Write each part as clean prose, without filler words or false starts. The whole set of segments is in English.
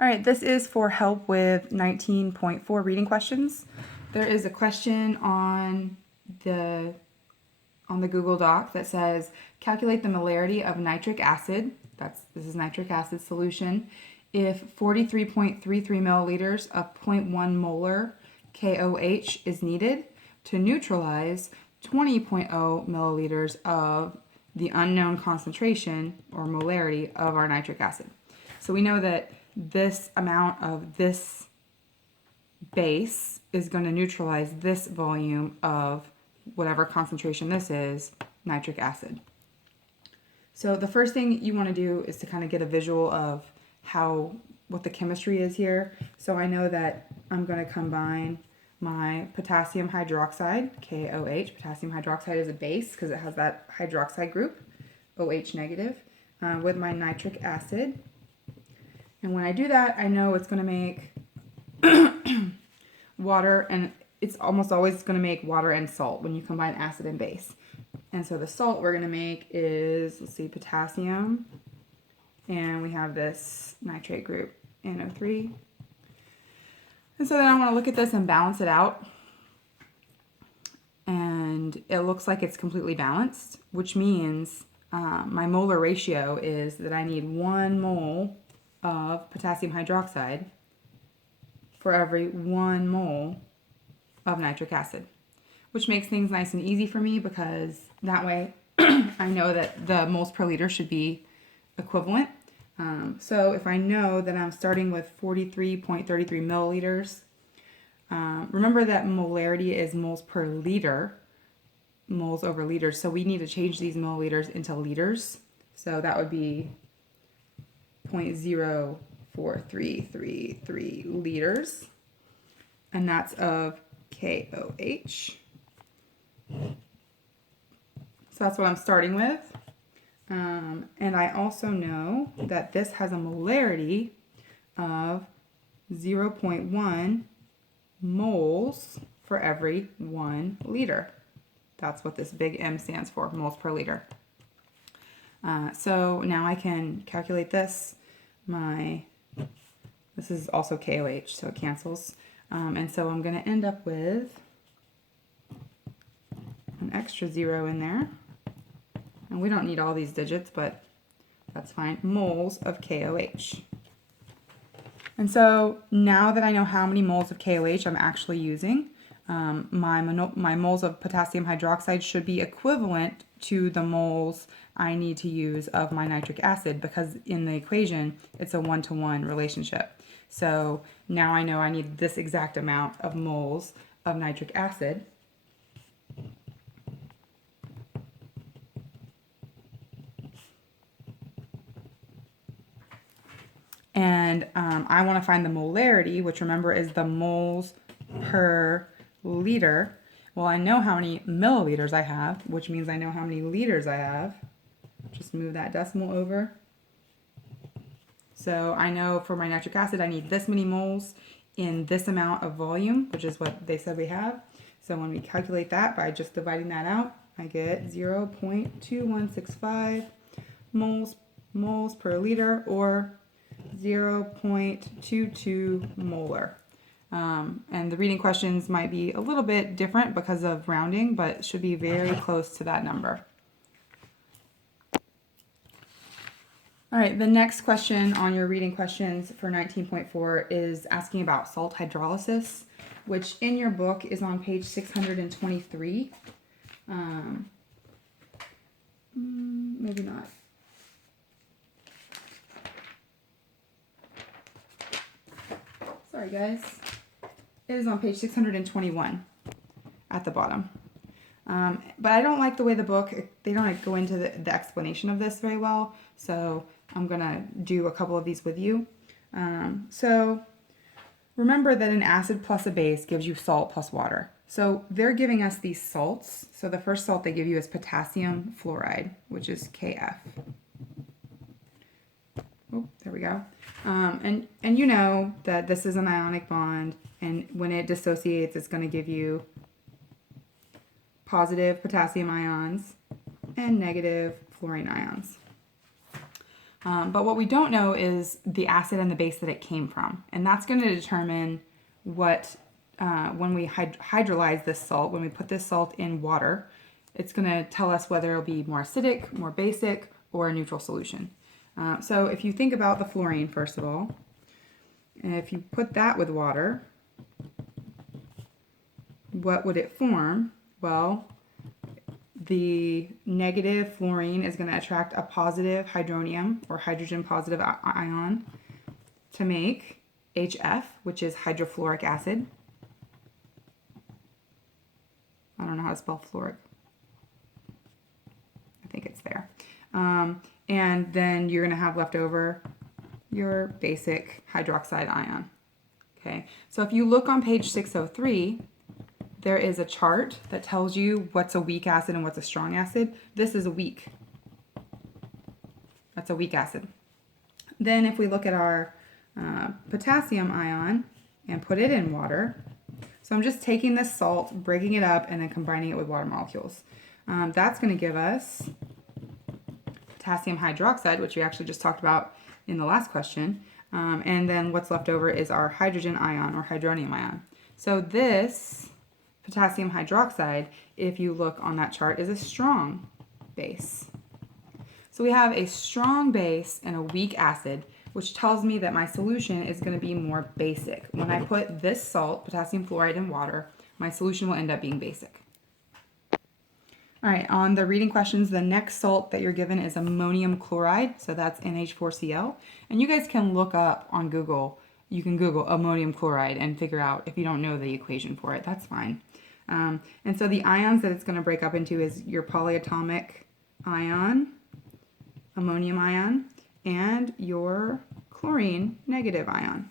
All right, this is for help with 19.4 reading questions. There is a question on the Google Doc that says, calculate the molarity of nitric acid, this is nitric acid solution, if 43.33 milliliters of 0.1 molar KOH is needed to neutralize 20.0 milliliters of the unknown concentration or molarity of our nitric acid. So we know that this amount of this base is going to neutralize this volume of whatever concentration this is, nitric acid. So the first thing you want to do is to kind of get a visual of what the chemistry is here. So I know that I'm going to combine my potassium hydroxide, KOH. Potassium hydroxide is a base because it has that hydroxide group, OH negative, with my nitric acid. And when I do that, I know it's going to make water, and it's almost always going to make water and salt when you combine acid and base. And so the salt we're going to make is, let's see, potassium, and we have this nitrate group, NO3. And so then I want to look at this and balance it out. And it looks like it's completely balanced, which means my molar ratio is that I need 1 mole of potassium hydroxide for every 1 mole of nitric acid, which makes things nice and easy for me because that way I know that the moles per liter should be equivalent. So if I know that I'm starting with 43.33 milliliters, remember that molarity is moles per liter, moles over liters, so we need to change these milliliters into liters. So that would be 0.04333 liters, and that's of KOH. So that's what I'm starting with. And I also know that this has a molarity of 0.1 moles for every 1 liter. That's what this big M stands for, moles per liter. So now I can calculate this. This is also KOH, so it cancels. And so I'm going to end up with an extra 0 in there. And we don't need all these digits, but that's fine. Moles of KOH. And so now that I know how many moles of KOH I'm actually using, my moles of potassium hydroxide should be equivalent to the moles I need to use of my nitric acid, because in the equation it's a 1-to-1 relationship. So now I know I need this exact amount of moles of nitric acid. And I want to find the molarity, which remember is the moles per liter. Well, I know how many milliliters I have, which means I know how many liters I have. Just move that decimal over. So I know for my nitric acid I need this many moles in this amount of volume, which is what they said we have. So when we calculate that by just dividing that out, I get 0.2165 moles per liter, or 0.22 molar. And the reading questions might be a little bit different because of rounding, but should be very close to that number. All right, the next question on your reading questions for 19.4 is asking about salt hydrolysis, which in your book is on page 623. Maybe not. Sorry, guys. It is on page 621 at the bottom. But I don't like the way the book, they don't go into the explanation of this very well, so I'm going to do a couple of these with you. So remember that an acid plus a base gives you salt plus water. So they're giving us these salts. So the first salt they give you is potassium fluoride, which is KF. Oh, there we go. And you know that this is an ionic bond, and when it dissociates, it's going to give you positive potassium ions and negative fluorine ions. But what we don't know is the acid and the base that it came from. And that's going to determine what, when we hydrolyze this salt, when we put this salt in water, it's going to tell us whether it'll be more acidic, more basic, or a neutral solution. So if you think about the fluorine, first of all, and if you put that with water, what would it form? Well, the negative fluorine is going to attract a positive hydronium or hydrogen positive ion to make HF, which is hydrofluoric acid. I don't know how to spell fluoric. I think it's there. And then you're going to have left over your basic hydroxide ion. Okay, so if you look on page 603, there is a chart that tells you what's a weak acid and what's a strong acid. This is a weak. That's a weak acid. Then if we look at our potassium ion and put it in water, so I'm just taking this salt, breaking it up, and then combining it with water molecules. That's going to give us potassium hydroxide, which we actually just talked about in the last question. And then what's left over is our hydrogen ion or hydronium ion. So this potassium hydroxide, if you look on that chart, is a strong base. So we have a strong base and a weak acid, which tells me that my solution is going to be more basic. When I put this salt, potassium fluoride, in water, my solution will end up being basic. All right, on the reading questions, the next salt that you're given is ammonium chloride, so that's NH4Cl. And you guys can look up on Google, you can Google ammonium chloride and figure out if you don't know the equation for it, that's fine. And so the ions that it's going to break up into is your polyatomic ion, ammonium ion, and your chlorine negative ion.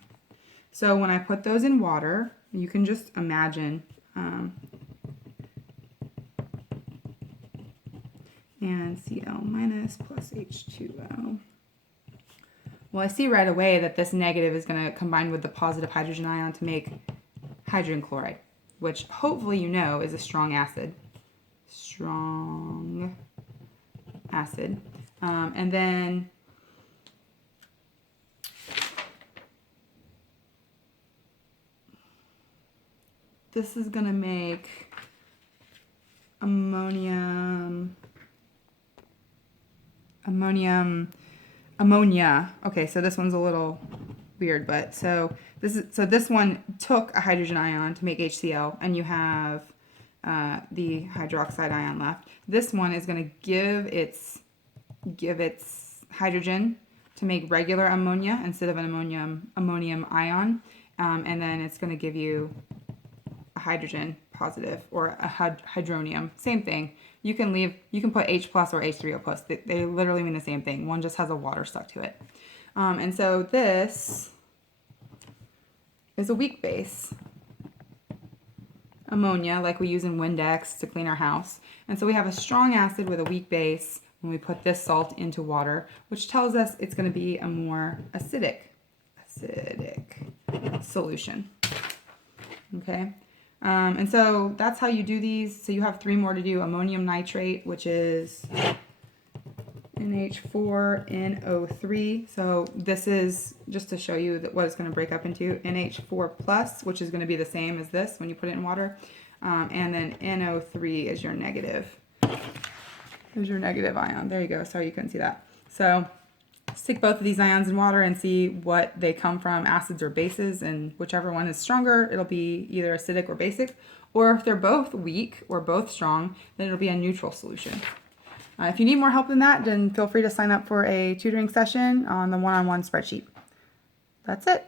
So when I put those in water, you can just imagine and Cl minus plus H2O. Well, I see right away that this negative is going to combine with the positive hydrogen ion to make hydrogen chloride, which hopefully you know is a strong acid. Strong acid. And then this is going to make ammonia. Okay, so this one's a little weird, but so this one took a hydrogen ion to make HCl, and you have the hydroxide ion left. This one is going to give its hydrogen to make regular ammonia instead of an ammonium ion, and then it's going to give you a hydrogen positive or a hydronium. Same thing. You can put H plus or H3O plus. They literally mean the same thing. One just has a water stuck to it. And so this is a weak base. Ammonia, like we use in Windex to clean our house. And so we have a strong acid with a weak base when we put this salt into water, which tells us it's going to be a more acidic solution. Okay. And so that's how you do these. So you have 3 more to do. Ammonium nitrate, which is NH4NO3. So this is just to show you what it's going to break up into. NH4 plus, which is going to be the same as this when you put it in water. And then NO3 is your negative. There's your negative ion. There you go. Sorry you couldn't see that. So stick both of these ions in water and see what they come from, acids or bases, and whichever one is stronger, it'll be either acidic or basic. Or if they're both weak or both strong, then it'll be a neutral solution. If you need more help than that, then feel free to sign up for a tutoring session on the one-on-one spreadsheet. That's it.